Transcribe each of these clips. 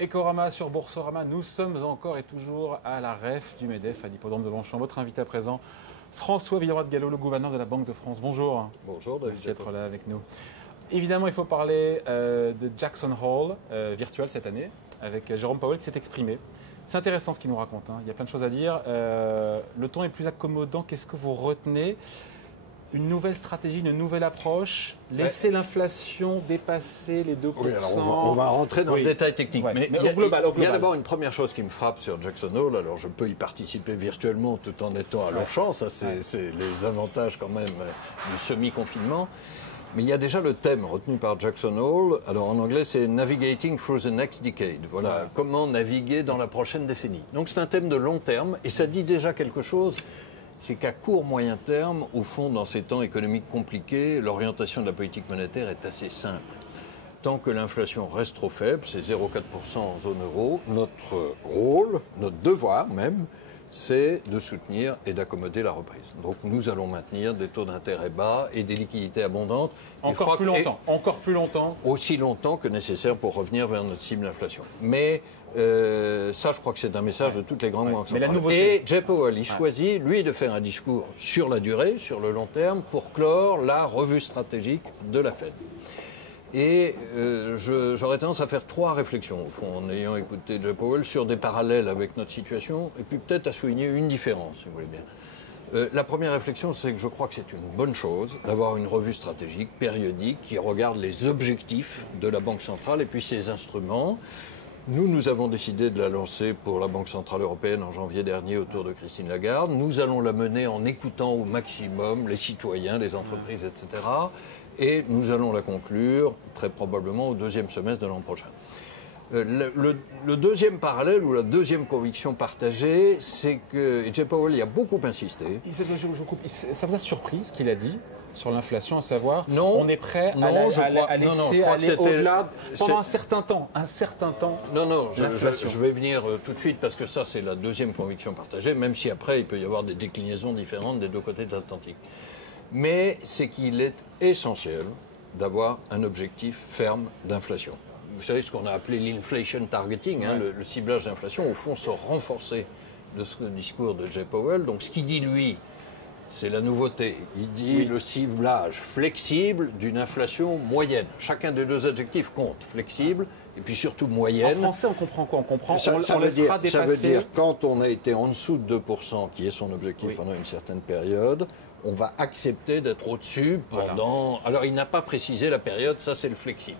Ecorama sur Boursorama, nous sommes encore et toujours à la REF du MEDEF à l'hippodrome de Longchamp. Votre invité à présent, François Villeroy de Galhau, le gouverneur de la Banque de France. Bonjour. Bonjour, David. Merci d'être là avec nous. Évidemment, il faut parler de Jackson Hole, virtuel cette année, avec Jérôme Powell qui s'est exprimé. C'est intéressant ce qu'il nous raconte, hein. Il y a plein de choses à dire. Le ton est plus accommodant. Qu'est-ce que vous retenez ? Une nouvelle stratégie, une nouvelle approche, laisser l'inflation dépasser les 2%. Oui, alors on va rentrer dans le détail technique. Ouais, mais au global. Il y a d'abord une première chose qui me frappe sur Jackson Hole. Alors je peux y participer virtuellement tout en étant à Longchamp. Ça, c'est les avantages quand même du semi-confinement. Mais il y a déjà le thème retenu par Jackson Hole. Alors en anglais, c'est Navigating through the next decade. Voilà, comment naviguer dans la prochaine décennie. Donc c'est un thème de long terme et ça dit déjà quelque chose. C'est qu'à court, moyen terme, au fond, dans ces temps économiques compliqués, l'orientation de la politique monétaire est assez simple. Tant que l'inflation reste trop faible, c'est 0,4% en zone euro, notre rôle, notre devoir même, c'est de soutenir et d'accommoder la reprise. Donc nous allons maintenir des taux d'intérêt bas et des liquidités abondantes. Encore plus longtemps. Aussi longtemps que nécessaire pour revenir vers notre cible d'inflation. Mais ça, je crois que c'est un message de toutes les grandes banques centrales. Et Jay Powell, il choisit, lui, de faire un discours sur la durée, sur le long terme, pour clore la revue stratégique de la Fed. Et j'aurais tendance à faire 3 réflexions, au fond, en ayant écouté Jay Powell, sur des parallèles avec notre situation, et puis peut-être à souligner une différence, si vous voulez bien. La première réflexion, c'est que je crois que c'est une bonne chose d'avoir une revue stratégique périodique qui regarde les objectifs de la Banque centrale et puis ses instruments. Nous avons décidé de la lancer pour la Banque centrale européenne en janvier dernier autour de Christine Lagarde. Nous allons la mener en écoutant au maximum les citoyens, les entreprises, etc. Et nous allons la conclure très probablement au 2e semestre de l'an prochain. Le deuxième parallèle ou la deuxième conviction partagée, c'est que Jay Powell y a beaucoup insisté. Ça vous a surpris ce qu'il a dit sur l'inflation, à savoir, non, on est prêt à laisser aller au-delà pendant un certain temps. Non, je vais venir tout de suite parce que ça, c'est la deuxième conviction partagée, même si après, il peut y avoir des déclinaisons différentes des deux côtés de l'Atlantique. Mais c'est qu'il est essentiel d'avoir un objectif ferme d'inflation. Vous savez ce qu'on a appelé l'inflation targeting, hein, le ciblage d'inflation, au fond, se renforcer de ce discours de Jay Powell. Donc ce qu'il dit, lui, c'est la nouveauté. Il dit le ciblage flexible d'une inflation moyenne. Chacun des deux adjectifs compte. Flexible et puis surtout moyenne. En français, on comprend quoi? On comprend ça veut dire quand on a été en dessous de 2%, qui est son objectif pendant une certaine période, on va accepter d'être au-dessus pendant... Voilà. Alors il n'a pas précisé la période, ça c'est le flexible.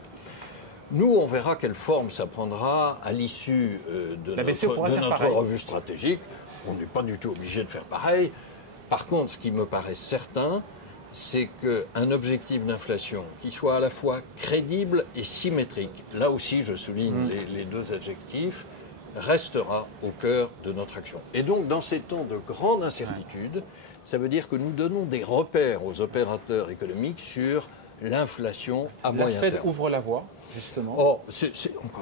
Nous, on verra quelle forme ça prendra à l'issue de notre revue stratégique. On n'est pas du tout obligé de faire pareil. Par contre, ce qui me paraît certain, c'est qu'un objectif d'inflation qui soit à la fois crédible et symétrique, là aussi je souligne les deux adjectifs, restera au cœur de notre action. Et donc, dans ces temps de grande incertitude, ça veut dire que nous donnons des repères aux opérateurs économiques sur l'inflation à moyen terme. La Fed ouvre la voie, justement. Encore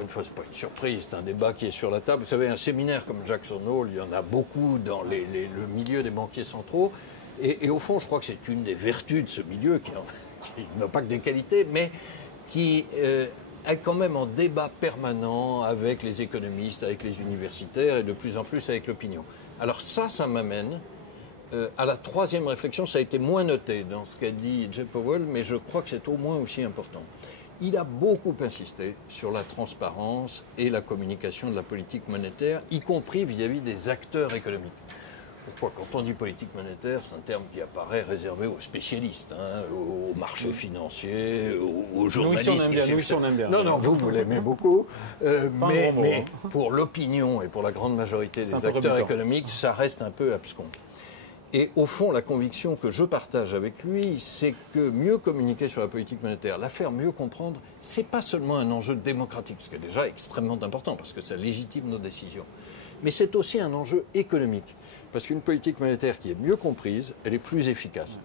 une fois, ce n'est pas une surprise, c'est un débat qui est sur la table. Vous savez, un séminaire comme Jackson Hole, il y en a beaucoup dans le milieu des banquiers centraux. Et au fond, je crois que c'est une des vertus de ce milieu, qui n'a pas que des qualités, mais qui est quand même en débat permanent avec les économistes, avec les universitaires et de plus en plus avec l'opinion. Alors ça m'amène à la troisième réflexion. Ça a été moins noté dans ce qu'a dit Jay Powell, mais je crois que c'est au moins aussi important. Il a beaucoup insisté sur la transparence et la communication de la politique monétaire, y compris vis-à-vis des acteurs économiques. Pourquoi? Quand on dit politique monétaire, c'est un terme qui apparaît réservé aux spécialistes, hein, aux marchés financiers, aux journalistes. Nous ici, on aime bien. Non, vous l'aimez beaucoup. Mais pour l'opinion et pour la grande majorité des acteurs économiques, ça reste un peu abscon. Et au fond, la conviction que je partage avec lui, c'est que mieux communiquer sur la politique monétaire, la faire mieux comprendre, c'est pas seulement un enjeu démocratique, ce qui est déjà extrêmement important, parce que ça légitime nos décisions. Mais c'est aussi un enjeu économique. Parce qu'une politique monétaire qui est mieux comprise, elle est plus efficace.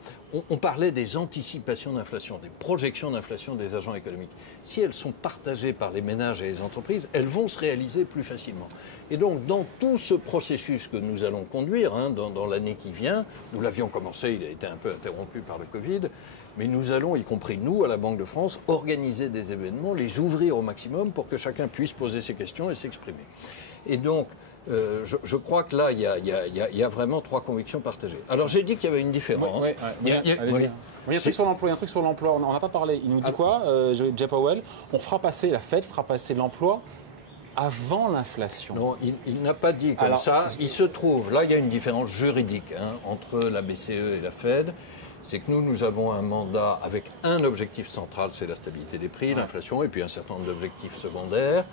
On parlait des anticipations d'inflation, des projections d'inflation des agents économiques. Si elles sont partagées par les ménages et les entreprises, elles vont se réaliser plus facilement. Et donc, dans tout ce processus que nous allons conduire, dans l'année qui vient, nous l'avions commencé, il a été un peu interrompu par le Covid, mais nous allons, y compris nous, à la Banque de France, organiser des événements, les ouvrir au maximum pour que chacun puisse poser ses questions et s'exprimer. Et donc, je crois que là, il y a vraiment 3 convictions partagées. Alors, j'ai dit qu'il y avait une différence. Il y a un truc sur l'emploi, on n'en a pas parlé. Il nous dit quoi, Jay Powell? La Fed fera passer l'emploi avant l'inflation. Non, il n'a pas dit comme ça. Il se trouve, là, il y a une différence juridique entre la BCE et la Fed. C'est que nous avons un mandat avec un objectif central, c'est la stabilité des prix, l'inflation, et puis un certain nombre d'objectifs secondaires,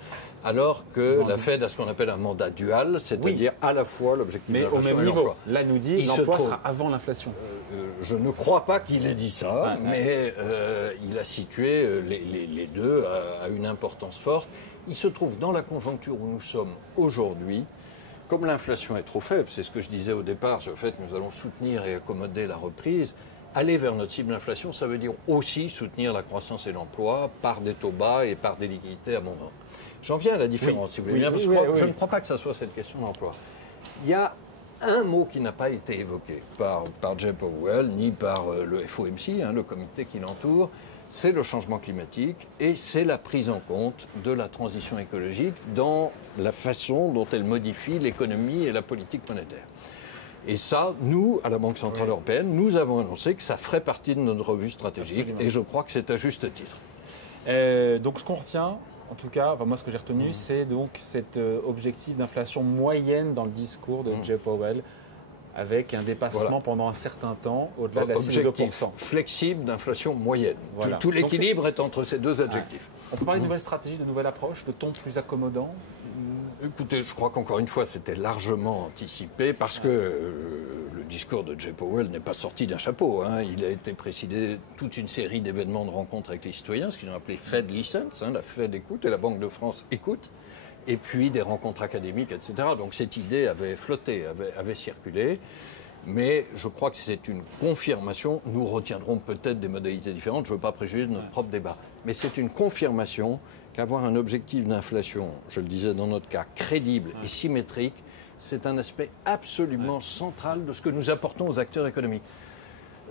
alors que la Fed a ce qu'on appelle un mandat dual, c'est-à-dire à la fois l'objectif de l'inflation et l'emploi. Là, nous dit l'emploi sera avant l'inflation. Je ne crois pas qu'il ait dit ça, mais il a situé les deux à une importance forte. Il se trouve dans la conjoncture où nous sommes aujourd'hui, comme l'inflation est trop faible, c'est ce que je disais au départ, sur le fait que nous allons soutenir et accommoder la reprise. Aller vers notre cible d'inflation, ça veut dire aussi soutenir la croissance et l'emploi par des taux bas et par des liquidités abondantes. J'en viens à la différence, si vous voulez bien, parce que je ne crois pas que ça soit cette question d'emploi. Il y a un mot qui n'a pas été évoqué par Jay Powell, ni par le FOMC, le comité qui l'entoure, c'est le changement climatique et c'est la prise en compte de la transition écologique dans la façon dont elle modifie l'économie et la politique monétaire. Et ça, nous, à la Banque Centrale Européenne, nous avons annoncé que ça ferait partie de notre revue stratégique. Absolument. Et je crois que c'est à juste titre. Donc ce qu'on retient, en tout cas, moi ce que j'ai retenu, c'est donc cet objectif d'inflation moyenne dans le discours de Jay Powell, avec un dépassement pendant un certain temps au-delà de la cible de 2%. Objectif flexible d'inflation moyenne. Voilà. Tout l'équilibre est entre ces deux adjectifs. On peut parler de nouvelles stratégies, de nouvelles approches, de ton plus accommodant? Écoutez, je crois qu'encore une fois, c'était largement anticipé parce que le discours de Jay Powell n'est pas sorti d'un chapeau. Il a été précédé toute une série d'événements de rencontres avec les citoyens, ce qu'ils ont appelé Fed Listens, la Fed écoute et la Banque de France écoute, et puis des rencontres académiques, etc. Donc cette idée avait flotté, avait circulé. Mais je crois que c'est une confirmation. Nous retiendrons peut-être des modalités différentes. Je ne veux pas préjuger de notre propre débat. Mais c'est une confirmation qu'avoir un objectif d'inflation, je le disais dans notre cas, crédible et symétrique, c'est un aspect absolument central de ce que nous apportons aux acteurs économiques.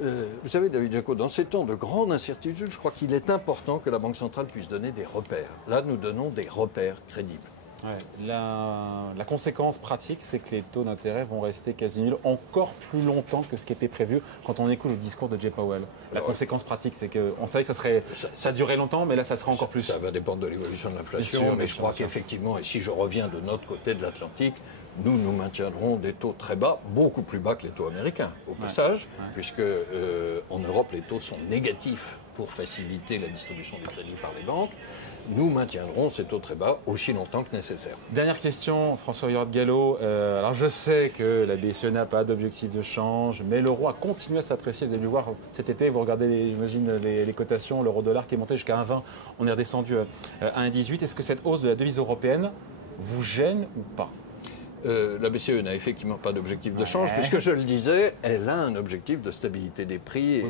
Vous savez, David Jaco, dans ces temps de grande incertitude, je crois qu'il est important que la Banque centrale puisse donner des repères. Là, nous donnons des repères crédibles. La conséquence pratique, c'est que les taux d'intérêt vont rester quasi nuls encore plus longtemps que ce qui était prévu quand on écoute le discours de Jay Powell. La conséquence pratique, c'est qu'on savait que ça durait longtemps, mais là, ça sera encore plus. Ça va dépendre de l'évolution de l'inflation, mais je crois qu'effectivement, et si je reviens de notre côté de l'Atlantique, nous maintiendrons des taux très bas, beaucoup plus bas que les taux américains, au passage, puisque en Europe, les taux sont négatifs pour faciliter la distribution du crédit par les banques. Nous maintiendrons ces taux très bas aussi longtemps que nécessaire. Dernière question, François Huriard-Gallo. Alors je sais que la BCE n'a pas d'objectif de change, mais l'euro a continué à s'apprécier. Vous avez dû voir cet été, vous regardez, j'imagine, les cotations, l'euro-dollar qui est monté jusqu'à 1,20. On est redescendu à 1,18. Est-ce que cette hausse de la devise européenne vous gêne ou pas ? La BCE n'a effectivement pas d'objectif de change, puisque je le disais, elle a un objectif de stabilité des prix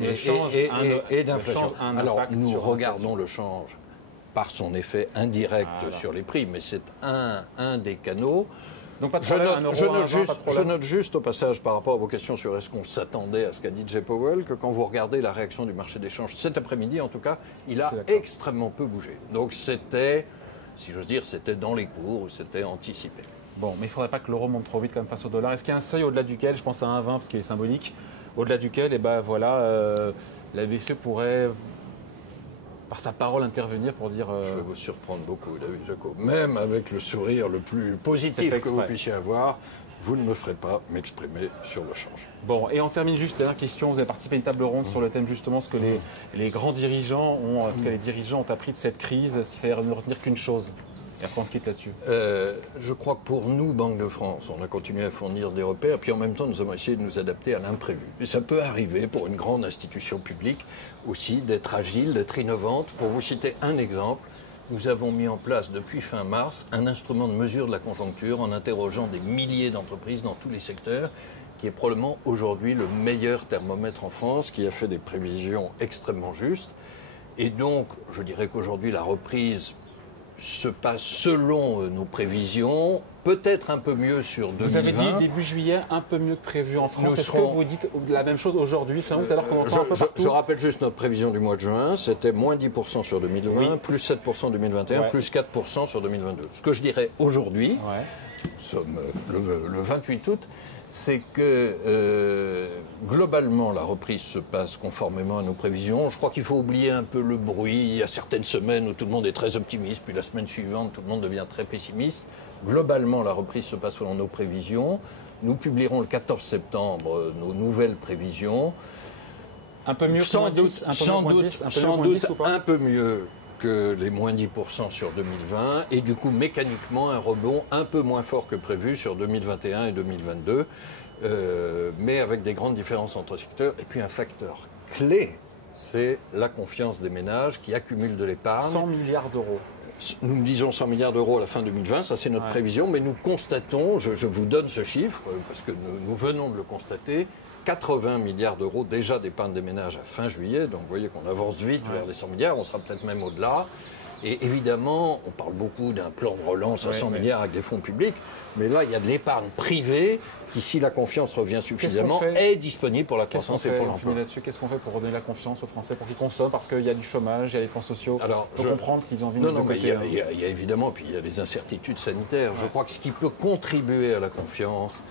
et d'inflation. Alors nous regardons le change par son effet indirect sur les prix, mais c'est un des canaux. Donc pas de problème, je note juste au passage par rapport à vos questions sur est-ce qu'on s'attendait à ce qu'a dit Jay Powell, que quand vous regardez la réaction du marché des changes cet après-midi, en tout cas, il a extrêmement peu bougé. Donc c'était, si j'ose dire, c'était dans les cours, c'était anticipé. Bon, mais il ne faudrait pas que l'euro monte trop vite quand même face au dollar. Est-ce qu'il y a un seuil au-delà duquel, je pense à 1,20 parce qu'il est symbolique, au-delà duquel, la BCE pourrait, par sa parole, intervenir pour dire... Je vais vous surprendre beaucoup, David Jaco. Même avec le sourire le plus positif que vous puissiez avoir, vous ne me ferez pas m'exprimer sur le change. Bon, et on termine juste, dernière question. Vous avez participé à une table ronde sur le thème justement ce que les grands dirigeants ont, les dirigeants ont appris de cette crise, s'il fallait ne retenir qu'une chose. Et après, on se quitte là-dessus. Je crois que pour nous, Banque de France, on a continué à fournir des repères, puis en même temps, nous avons essayé de nous adapter à l'imprévu. Et ça peut arriver pour une grande institution publique aussi d'être agile, d'être innovante. Pour vous citer un exemple, nous avons mis en place depuis fin mars un instrument de mesure de la conjoncture en interrogeant des milliers d'entreprises dans tous les secteurs, qui est probablement aujourd'hui le meilleur thermomètre en France, qui a fait des prévisions extrêmement justes. Et donc, je dirais qu'aujourd'hui, la reprise se passe selon nos prévisions, peut-être un peu mieux sur 2020. Vous avez dit début juillet, un peu mieux que prévu en France. Est-ce que vous dites la même chose aujourd'hui? Tout à l'heure qu'on entend un peu partout. Je rappelle juste notre prévision du mois de juin, c'était moins 10% sur 2020, oui. Plus 7% en 2021, ouais. Plus 4% sur 2022. Ce que je dirais aujourd'hui, nous sommes le 28 août, c'est que globalement la reprise se passe conformément à nos prévisions. Je crois qu'il faut oublier un peu le bruit. Il y a certaines semaines où tout le monde est très optimiste, puis la semaine suivante tout le monde devient très pessimiste. Globalement la reprise se passe selon nos prévisions. Nous publierons le 14 septembre nos nouvelles prévisions. Un peu mieux que sans doute un peu mieux que les moins 10% sur 2020 et du coup mécaniquement un rebond un peu moins fort que prévu sur 2021 et 2022, mais avec des grandes différences entre secteurs. Et puis un facteur clé, c'est la confiance des ménages qui accumulent de l'épargne. 100 milliards d'euros. Nous disons 100 milliards d'euros à la fin 2020, ça c'est notre prévision, mais nous constatons, je vous donne ce chiffre, parce que nous venons de le constater, 80 milliards d'euros déjà d'épargne des ménages à fin juillet, donc vous voyez qu'on avance vite vers les 100 milliards, on sera peut-être même au-delà. Et évidemment, on parle beaucoup d'un plan de relance à 100 milliards avec des fonds publics, mais là, il y a de l'épargne privée qui, si la confiance revient suffisamment, est disponible pour la croissance et pour l'emploi. Qu'est-ce qu'on fait pour redonner la confiance aux Français, pour qu'ils consomment? Parce qu'il y a du chômage, il y a les plans sociaux. Alors, il faut comprendre qu'ils ont envie de Non, mais il y a évidemment, puis il y a les incertitudes sanitaires. Ouais. Je crois que ce qui peut contribuer à la confiance,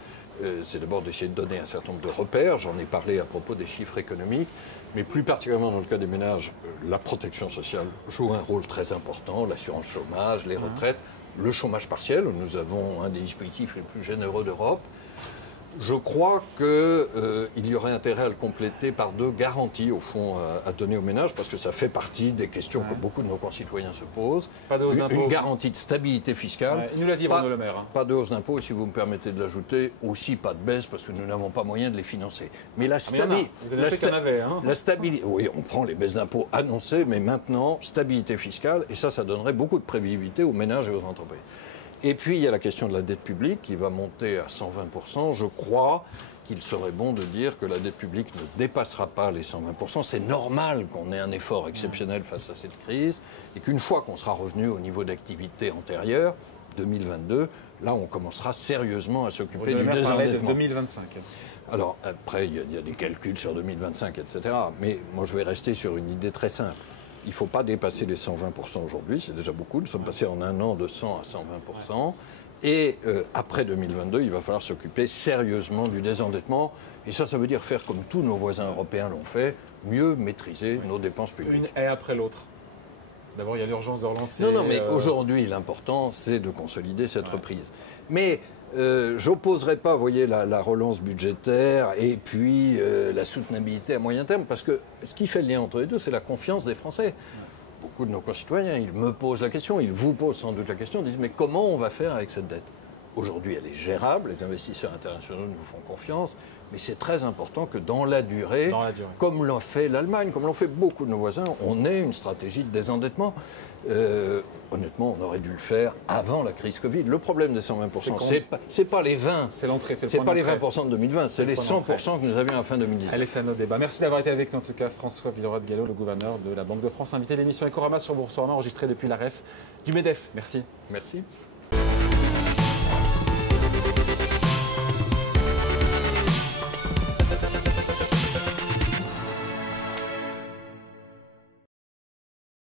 c'est d'abord d'essayer de donner un certain nombre de repères. J'en ai parlé à propos des chiffres économiques. Mais plus particulièrement dans le cas des ménages, la protection sociale joue un rôle très important. L'assurance chômage, les retraites, le chômage partiel. Nous avons un des dispositifs les plus généreux d'Europe. Je crois qu'il y aurait intérêt à le compléter par 2 garanties, au fond, à donner aux ménages, parce que ça fait partie des questions que beaucoup de nos concitoyens se posent. Pas de hausse d'impôt. Une garantie de stabilité fiscale. Il nous l'a dit, Bruno Le Maire. Pas de hausse d'impôt, si vous me permettez de l'ajouter, aussi pas de baisse, parce que nous n'avons pas moyen de les financer. Mais la stabilité... La stabilité... Oui, on prend les baisses d'impôts annoncées, mais maintenant, stabilité fiscale, et ça donnerait beaucoup de prévisibilité aux ménages et aux entreprises. Et puis, il y a la question de la dette publique qui va monter à 120%. Je crois qu'il serait bon de dire que la dette publique ne dépassera pas les 120%. C'est normal qu'on ait un effort exceptionnel face à cette crise et qu'une fois qu'on sera revenu au niveau d'activité antérieur, 2022, là, on commencera sérieusement à s'occuper du désendettement. De 2025. Alors, après, il y a des calculs sur 2025, etc. Mais moi, je vais rester sur une idée très simple. Il ne faut pas dépasser les 120% aujourd'hui, c'est déjà beaucoup. Nous sommes passés en un an de 100 à 120%. Et après 2022, il va falloir s'occuper sérieusement du désendettement. Et ça veut dire faire comme tous nos voisins européens l'ont fait, mieux maîtriser nos dépenses publiques. Une et après l'autre. D'abord, il y a l'urgence de relancer... Non, mais aujourd'hui, l'important, c'est de consolider cette reprise. Mais... j'opposerai pas, vous voyez, la relance budgétaire et puis la soutenabilité à moyen terme, parce que ce qui fait le lien entre les deux, c'est la confiance des Français. Beaucoup de nos concitoyens, ils me posent la question, ils vous posent sans doute la question, ils disent mais comment on va faire avec cette dette? Aujourd'hui, elle est gérable, les investisseurs internationaux nous font confiance, mais c'est très important que dans la durée, comme l'a fait l'Allemagne, comme l'ont fait beaucoup de nos voisins, on ait une stratégie de désendettement. Honnêtement, on aurait dû le faire avant la crise Covid. Le problème des 120%, c'est pas les 20. C'est l'entrée, c'est pas les 20% de 2020, c'est les 100% que nous avions à fin 2019. Allez, c'est nos débats. Merci d'avoir été avec nous, en tout cas, François Villeroy-de-Galhau, le gouverneur de la Banque de France, invité de l'émission Ecorama sur Boursorama, enregistrée depuis la REF du MEDEF. Merci. Merci.